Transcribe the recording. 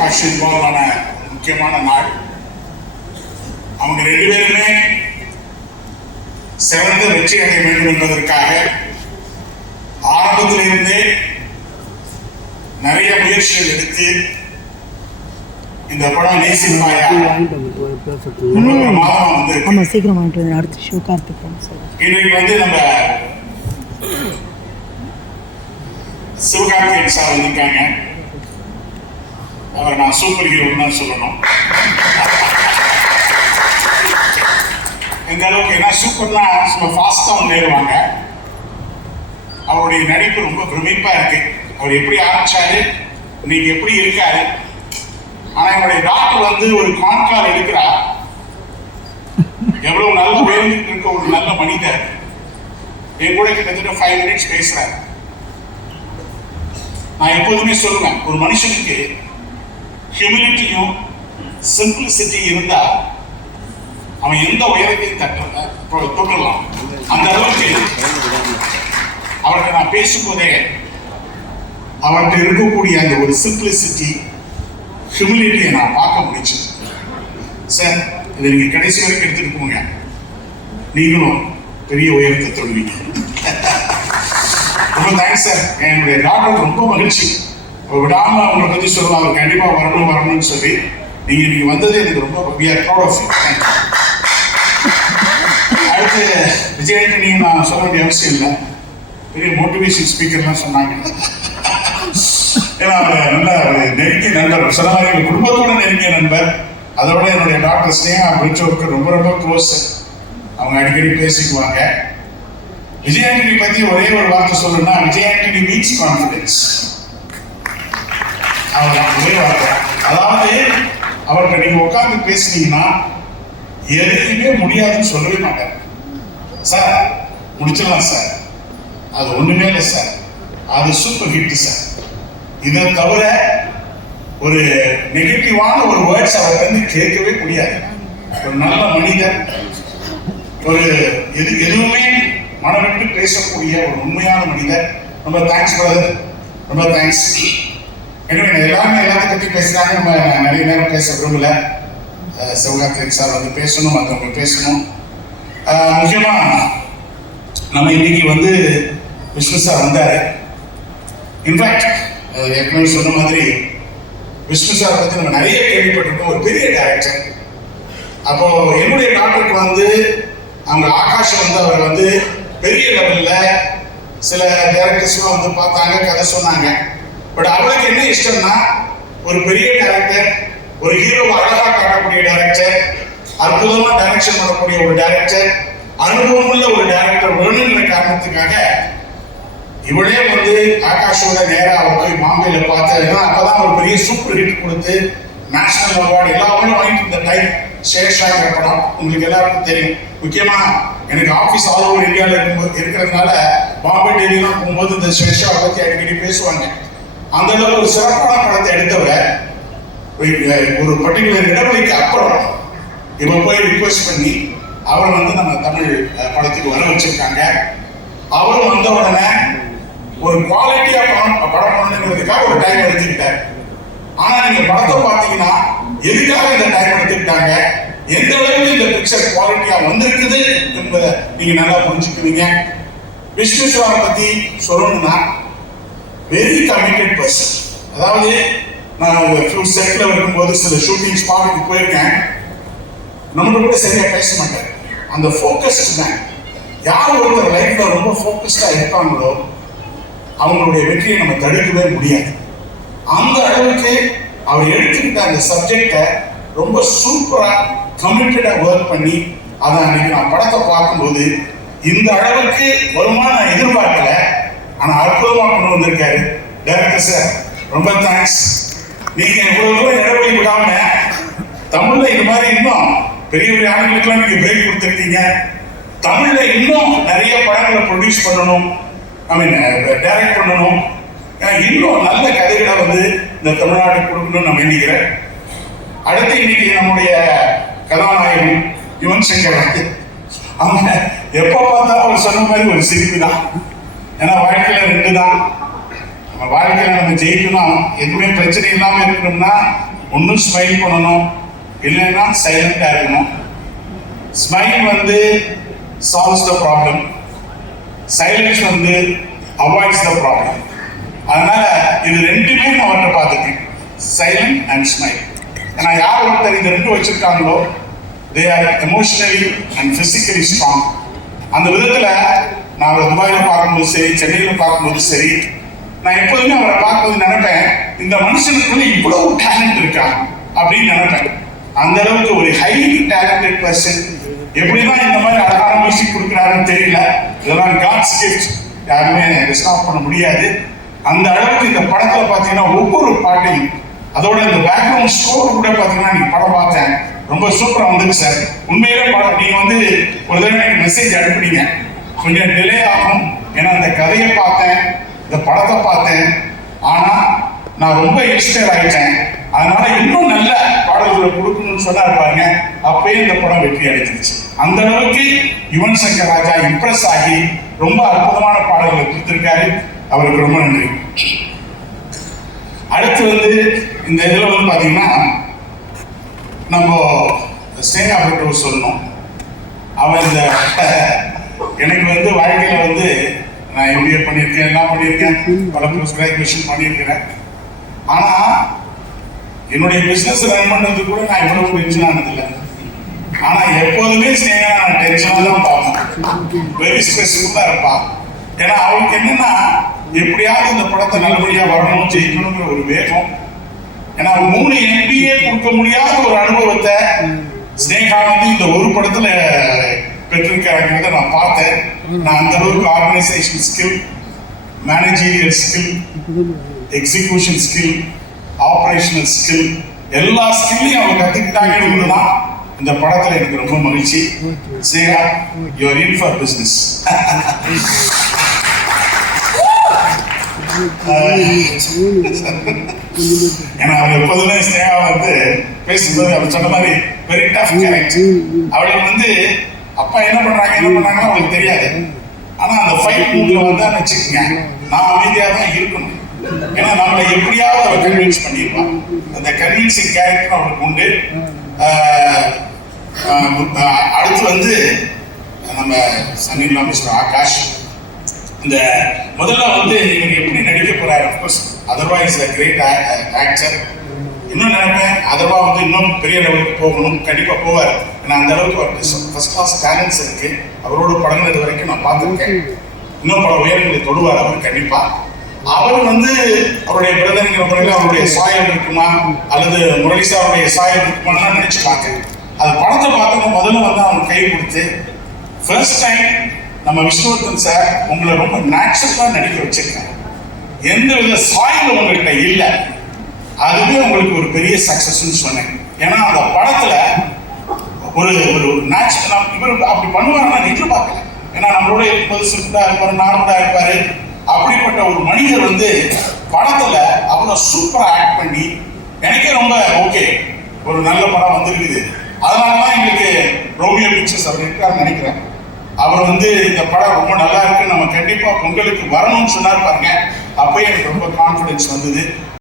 ஆகாஷ் இன்வால்வான முக்கியமான நாள். அவங்க 2 பேருமே சிறந்த வெற்றி அடைய வேண்டும் என்பதற்காக ஆரம்பத்திலிருந்தே நிறைய முயற்சிகள் எடுத்து இந்த படம் நேசிப்பாயா சீக்கிரம் வாங்கிட்டு வந்து அடுத்த ஷோ கார்த்திக் இன்றைக்கு வந்து நம்ம சிவகார்த்திகேயன் சார் வந்திருக்காங்க. அவர் நான் சூப்பர் ஹீரோன்னு தான் சொல்லணும். இந்த அளவுக்கு ஏன்னா சூப்பர்னா சும்மா ஃபாஸ்டா முன்னேறுவாங்க. அவருடைய நடிப்பு ரொம்ப பிரமிப்பா இருக்கு. அவர் எப்படி ஆரம்பிச்சாரு, இன்னைக்கு எப்படி இருக்காரு. ஆனா என்னுடைய டாக்டர் வந்து ஒரு கான்கால் எடுக்கிறா. எவ்வளவு நல்ல வேலைக்கு இருக்க ஒரு நல்ல மனிதர் என் கூட கிட்டத்தட்ட 5 மினிட்ஸ் பேசுறாரு. நான் எப்போதுமே சொல்லுவேன், ஒரு மனுஷனுக்கு ஹியூமிலிட்டியும் சிம்பிளிசிட்டி இருந்தா அவன் எந்த உயரத்தையும் தொட்டலாம். அந்த அளவுக்கு அவர்கிட்ட நான் பேசும்போதே அவர்கிட்ட இருக்கக்கூடிய அந்த ஒரு சிம்பிளிசிட்டி ஹியூமிலிட்டியை நான் பார்க்க முடிச்சு. சார், இதை நீங்க கடைசி வரைக்கும் எடுத்துட்டு போங்க, நீங்களும் பெரிய உயரத்தை தொடுவீங்க. ரொம்ப தேங்க்ஸ் சார். என்னுடைய டாக்டர் ரொம்ப மகிழ்ச்சி. விடாம அவங்களை பத்தி சொல்லலாம், அவர் கண்டிப்பா வரணும்னு சொல்லி நீங்க வந்ததே எனக்கு ரொம்ப we are proud of you. அடுத்து விஜயாண்டனி நான் சொல்ல வேண்டிய அவசியம் இல்லை, பெரிய மோட்டிவேஷன் ஸ்பீக்கர்லாம் சொன்னாங்க. ஏன்னா நல்ல நெருங்கிய நண்பர், சில மாதிரி குடும்பத்தோட நெருங்கிய நண்பர். அதோட என்னுடைய டாக்டர் ஸ்னேகா பிரிச்சோருக்கு ரொம்ப ரொம்ப க்ளோஸ். அவங்க அடிக்கடி பேசிக்குவாங்க. விஜயாண்டனி பத்தி ஒரே ஒரு வார்த்தை சொல்லணும்னா, விஜயாண்டனி மீன்ஸ் கான்ஃபிடன்ஸ். அவர் ஒரே வார்த்தை. அதாவது அவர்கிட்ட நீங்க உட்கார்ந்து பேசுனீங்கன்னா எதுவுமே முடியாதுன்னு சொல்லவே மாட்டார். சார் முடிச்சிடலாம் சார், அது ஒண்ணுமே இல்லை சார், அது சூப்பர் ஹிட் சார். இதை தவிர ஒரு நெகட்டிவான ஒரு வேர்ட்ஸ் அவர்கிட்ட வந்து கேட்கவே முடியாது. ஒரு நல்ல மனிதர், ஒரு எதுவுமே மனவிட்டு பேசக்கூடிய ஒரு உண்மையான மனிதர். ரொம்ப தேங்க்ஸ் பிரதர், ரொம்ப தேங்க்ஸ். எனவே எல்லாருமே எல்லாத்தையும் பற்றி பேசுறாங்க, நம்ம நிறைய நேரம் பேச விரும்பல. சிவகார்த்திகேயன் சார் வந்து பேசணும், மற்றவங்க பேசணும். முக்கியமா நம்ம இன்னைக்கு வந்து விஷ்ணு சார் வந்தாரு. இன்ஃபேக்ட் ஏற்கனவே சொன்ன மாதிரி விஷ்ணு சார் பற்றி நம்ம நிறைய கேள்விப்பட்டிருக்கோம். ஒரு பெரிய டைரக்டர். அப்போ என்னுடைய டாக்டருக்கு வந்து அவங்க ஆகாஷ் வந்து அவர் வந்து பெரிய லெவல்ல சில டைரக்டர்ஸ்லாம் வந்து பார்த்தாங்க, கதை சொன்னாங்க. பட் அவளுக்கு என்ன இஷ்டம்னா, ஒரு பெரிய டைரக்டர், ஒரு ஹீரோவை அழகா காட்டக்கூடிய டைரக்டர், அற்புதமா டைரக்ஷன் பண்ணக்கூடிய ஒரு டைரக்டர், அனுபவம் உள்ள ஒரு டைரக்டர் வேணுங்கிற காரணத்துக்காக இவளே வந்து ஆகாஷோட நேரா அவர் போய் பாம்பேல பார்த்து, அப்பதான் ஒரு பெரிய சூப்பர் ஹிட் கொடுத்து நேஷனல் அவார்டு எல்லாமே வாங்கிட்டு இருந்த டைம் ஷேர்ஷாங்கிற படம் உங்களுக்கு எல்லாருக்கும் தெரியும். முக்கியமா எனக்கு ஆஃபீஸ் ஆல் ஓவர் இந்தியாவில் இருக்கிறதுனால பாம்பே டெல்லிலாம் போகும்போது இந்த ஷேர்ஷா பற்றி அடிக்கடி பேசுவாங்க. அந்த அளவுக்கு ஒரு சிறப்பான படத்தை எடுத்தவரை ஒரு பர்டிகுலர் இடைவெளிக்கு அப்புறம் இவன் போய் ரிக்வெஸ்ட் பண்ணி அவரை வந்து நம்ம தமிழ் படத்துக்கு வர வச்சிருக்காங்க. அவரும் வந்த உடனே ஒரு குவாலிட்டியா படம் பண்ணணுங்கிறதுக்காக ஒரு டைம் எடுத்துக்கிட்டார். ஆனா நீங்க படத்தை பார்த்தீங்கன்னா எதுக்காக இந்த டைம் எடுத்துக்கிட்டாங்க, எந்த அளவுக்கு இந்த பிக்சர் குவாலிட்டியா வந்திருக்குது என்பதை நீங்க நல்லா புரிஞ்சுக்குவீங்க. விஷ்ணு சாரை பத்தி சொல்லணும்னா வெரி கமிட்டட் பர்சன். அதாவது நான் செட்ல இருக்கும்போது சில ஷூட்டிங் ஸ்பாட்டுக்கு போயிருக்கேன். நம்மளோட கூட சரியா பேச மாட்டார். அந்த ஃபோக்கஸ்ட் மேன். யார் ஒருத்தர் லைஃப்ல ரொம்ப ஃபோக்கஸ்டா இருப்பாங்களோ அவங்களுடைய வெற்றியை நம்ம தடுக்கவே முடியாது. அந்த அளவுக்கு அவர் எடுத்துக்கிட்ட அந்த சப்ஜெக்டை ரொம்ப சூப்பரா கமிட்டடா ஒர்க் பண்ணி அதை அன்னைக்கு நான் படத்தை பார்க்கும்போது இந்த அளவுக்கு வருமா நான் எதிர்பார்க்கல. ஆனா அற்புதமா கொண்டு வந்திருக்காரு டைரக்டர் சார். ரொம்ப தேங்க்ஸ். நீங்க இவ்வளவு தூரம் இடைவெளி விடாம தமிழ்ல இது மாதிரி இன்னும் பெரிய பெரிய ஆளுங்களுக்குலாம் நீங்க பிரேக் கொடுத்துருக்கீங்க. தமிழ்ல இன்னும் நிறைய படங்களை ப்ரொடியூஸ் பண்ணணும், டைரக்ட் பண்ணணும், இன்னும் நல்ல கதைகளை வந்து இந்த தமிழ்நாட்டுக்கு கொடுக்கணும்னு நான் வேண்டிக்கிறேன். அடுத்து இன்னைக்கு நம்முடைய கதாநாயகன் யுவன் சங்கர், அவங்க எப்ப பார்த்தாலும் அவர் சொன்ன மாதிரி ஒரு சிரிப்பு தான். ஏன்னா வாழ்க்கையில 2 தான். நம்ம வாழ்க்கையில நம்ம ஜெயிக்கணும், எதுவுமே பிரச்சனை இல்லாம இருக்கணும்னா ஒன்றும் ஸ்மைல் பண்ணணும், இல்லைன்னா சைலண்டாக இருக்கணும். ஸ்மைல் வந்து சால்வ்ஸ் த ப்ராப்ளம், சைலன்ஸ் வந்து அவாய்ட்ஸ் த ப்ராப்ளம். அதனால இது ரெண்டுமே நான் அவர்கிட்ட பார்த்துருக்கேன், சைலண்ட் அண்ட் ஸ்மைல். ஏன்னா யார் ஒருத்தர் இந்த ரெண்டும் வச்சிருக்காங்களோ they are emotionally and physically strong. அந்த விதத்தில் நான் அவரை துபாயில் பார்க்கும்போது சரி, சென்னையில் பார்க்கும்போது சரி, நான் எப்போதுமே அவரை பார்க்கும்போது நினைப்பேன், இந்த மனுஷனுக்குள்ள இவ்வளவு டேலண்ட் இருக்கா அப்படின்னு நினைப்பேன். அந்த அளவுக்கு ஒரு ஹைலி டேலண்டட் பர்சன். எப்படிதான் இந்த மாதிரி அழகான மியூசிக் கொடுக்குறாருன்னு தெரியல. இதெல்லாம் காட்ஸ் கிஃப்ட், யாருமே டிஸ்டாப் பண்ண முடியாது. அந்த அளவுக்கு இந்த படத்துல பாத்தீங்கன்னா ஒவ்வொரு பாட்டையும், அதோட இந்த பேக்ரவுண்ட் ஸ்கோர் கூட பாத்தீங்கன்னா நீங்க படம் பார்த்தேன், ரொம்ப சூப்பரா வந்துருக்கு சார். உண்மையிலே படம் நீங்க வந்து ஒரு தடவை எனக்கு மெசேஜ் அனுப்பினீங்க, கொஞ்சம் டிலே ஆகும் ஏன்னா அந்த கதையை பார்த்தேன், இந்த படத்தை பார்த்தேன், ஆனா நான் ரொம்ப இன்ஸ்பயர் ஆயிட்டேன், அதனால இன்னும் நல்ல பாடல்களை கொடுக்கணும்னு சொன்னா இருப்பாங்க. அப்பயே இந்த படம் வெற்றி அடைஞ்சிருச்சு. அந்த அளவுக்கு யுவன் சங்கர் ராஜா இம்ப்ரெஸ் ஆகி ரொம்ப அற்புதமான பாடல்களை கொடுத்திருக்காரு. அவருக்கு ரொம்ப நன்றி. அடுத்து வந்து இந்த இதுல வந்து பாத்தீங்கன்னா நம்ம ஸ்னேகா பற்றி சொல்லணும். அவன் இந்த எனக்கு வந்து வாழ்க்கையில வந்து நான் எம்பிஏ பண்ணியிருக்கேன், எல்லாம் பண்ணியிருக்கேன், பல போஸ்ட் கிராஜுவேஷன் பண்ணியிருக்கிறேன். ஆனா என்னுடைய பிசினஸ் ரன் பண்றது கூட நான் இவ்வளவு டென்ஷன் ஆனதில்லை. ஆனா எப்போதுமே ஸ்னேகா நான் டென்ஷனாக தான் பார்ப்பேன், வெரி ஸ்ட்ரெஸ்ஃபுல்லா இருப்பான். ஏன்னா அவளுக்கு என்னன்னா எப்படியாவது இந்த படத்தை நல்லபடியா வரணும், ஜெயிக்கணுங்கிற ஒரு வேகம். ஏன்னா 3 MBA கொடுக்க முடியாத ஒரு அனுபவத்தை ஸ்னேகா வந்து இந்த ஒரு படத்துல பெற்றிருக்காங்கிறத நான் பார்த்தேன். நான் அந்த அளவுக்கு organisation skill, managerial skill, execution skill, operational skill, எல்லா ஸ்கில்லையும் அவங்க கத்துக்கிட்டாங்கன்னா இந்த படத்துல எனக்கு ரொம்ப மகிழ்ச்சி. Sneha, you are in for business. ஏன்னா அவர் எப்போதுமே ஸ்னேகா வந்து பேசும்போது அவர் சொன்ன மாதிரி வெரி டஃப் கேரக்டர். அவளுக்கு வந்து அப்பா என்ன பண்ணாங்கன்னா அவளுக்கு தெரியாது. ஆனா அந்த ஃபைட் மூட்ல வந்தான்னு வச்சுக்கோங்க, நான் அமைதியா தான் இருக்கணும். ஏன்னா நம்மளை எப்படியாவது அவள் கன்வின்ஸ் பண்ணிடுவான். அந்த கன்வின்சிங் கேரக்டர் அவளுக்கு உண்டு. அடுத்து வந்து நம்ம சன்னிலா மிஸ்டர் ஆகாஷ். இந்த முதல்ல வந்து இவங்க எப்படி நடிக்க போறாரு, of course Atharvaa is a great actor. இன்னும் நினைப்பேன் அதர்வா வந்து இன்னும் பெரிய லெவலுக்கு போகணும், கண்டிப்பா போவார். ஏன்னா அந்த அளவுக்கு அவருக்கு ஃபர்ஸ்ட் கிளாஸ் டேலண்ட்ஸ் இருக்கு. அவரோட படங்கள் இது வரைக்கும் நான் பார்த்துருக்கேன். இன்னும் பல உயரங்களை தொடுவார் அவர் கண்டிப்பா. அவர் வந்து அவருடைய பிரதர்ங்கிற முறையில் அவருடைய சாயல் இருக்குமா அல்லது முரளிசாருடைய சாயல் இருக்குமான்னு நினைச்சு பார்த்தேன். அது படத்தை பார்த்தவங்க முதல்ல வந்து அவனுக்கு கை கொடுத்து ஃபர்ஸ்ட் டைம் நம்ம விஷ்ணுவர்தன் சார் உங்களை ரொம்ப நேச்சுரலா நடிக்க வச்சிருக்காங்க, எந்த வித சாயல் உங்கள்கிட்ட இல்லை, அதுவே உங்களுக்கு ஒரு பெரிய சக்சஸ்ன்னு சொன்னேன். ஏன்னா அந்த படத்துல ஒரு ஒரு நேச்சுரல் இவர் அப்படி பண்ணுவாருன்னா எதிர்பார்க்கல. ஏன்னா நம்மளோட எப்போது சிம்பிளா இருப்பாரு, நார்மலா இருப்பாரு. அப்படிப்பட்ட ஒரு மனிதர் வந்து படத்துல அவ்வளவு சூப்பரா ஆக்ட் பண்ணி எனக்கே ரொம்ப ஓகே, ஒரு நல்ல படம் வந்திருக்குது. அதனாலதான் எங்களுக்கு ரோமியோ பிக்சர்ஸ் அவர் இருக்காருன்னு நினைக்கிறேன். அவர் வந்து இந்த படம் ரொம்ப நல்லா இருக்கு, நம்ம கண்டிப்பா பொங்கலுக்கு வரணும்னு சொன்னார் பாருங்க. அப்பயே எனக்கு ரொம்ப கான்ஃபிடன்ஸ் வந்தது.